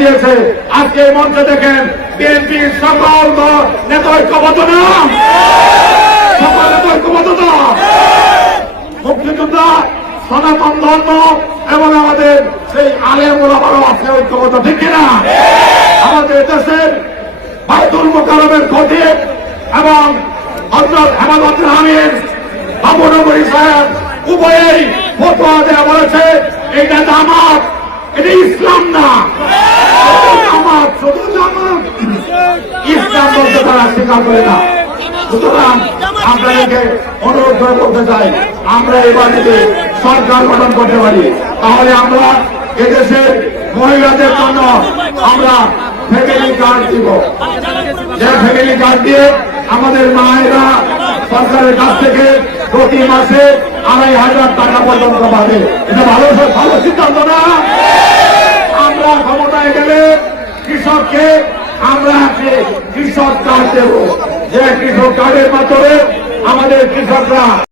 দিয়েছে। আজকে এই মঞ্চে দেখেন বিএনপির সকল নেতা ঐক্যবদ্ধ না, সকল নেতা ঐক্যবদ্ধ না, মুক্তিযোদ্ধা, সনাতন ধর্ম এবং আমাদের সেই আলেম ওলামারও আছে ঐক্যবদ্ধ, ঠিক কিনা? আমাদের দেশের বাইতুল মোকাররমের খতিব এবং হযরত হেমাদুদ্দিন আমির বাবুনগরী সাহেব উভয়েই ফতোয়া দেওয়া বলেছে এটা জামাত, এটা ইসলাম না। জামাত শুধু জামাত, ইসলাম বলতে তারা স্বীকার করে না। সুতরাং আপনাদেরকে অনুরোধ করে বলতে চাই, আমরা এবার যদি সরকার গঠন করতে পারি তাহলে আমরা এদেশের মহিলাদের জন্য আমরা ফ্যামিলি কার্ড দিব। যে ফ্যামিলি কার্ড দিয়ে আমাদের মায়েরা সরকারের কাছ থেকে প্রতি মাসে ২৫০০ টাকা পর্যন্ত পাবে। এটা ভালো ভালো সিদ্ধান্ত না? আমরা ক্ষমতায় গেলে কৃষককে আমরা কৃষক কার্ড দেব, যে কৃষক কার্ডের মাধ্যমে আমাদের কৃষকরা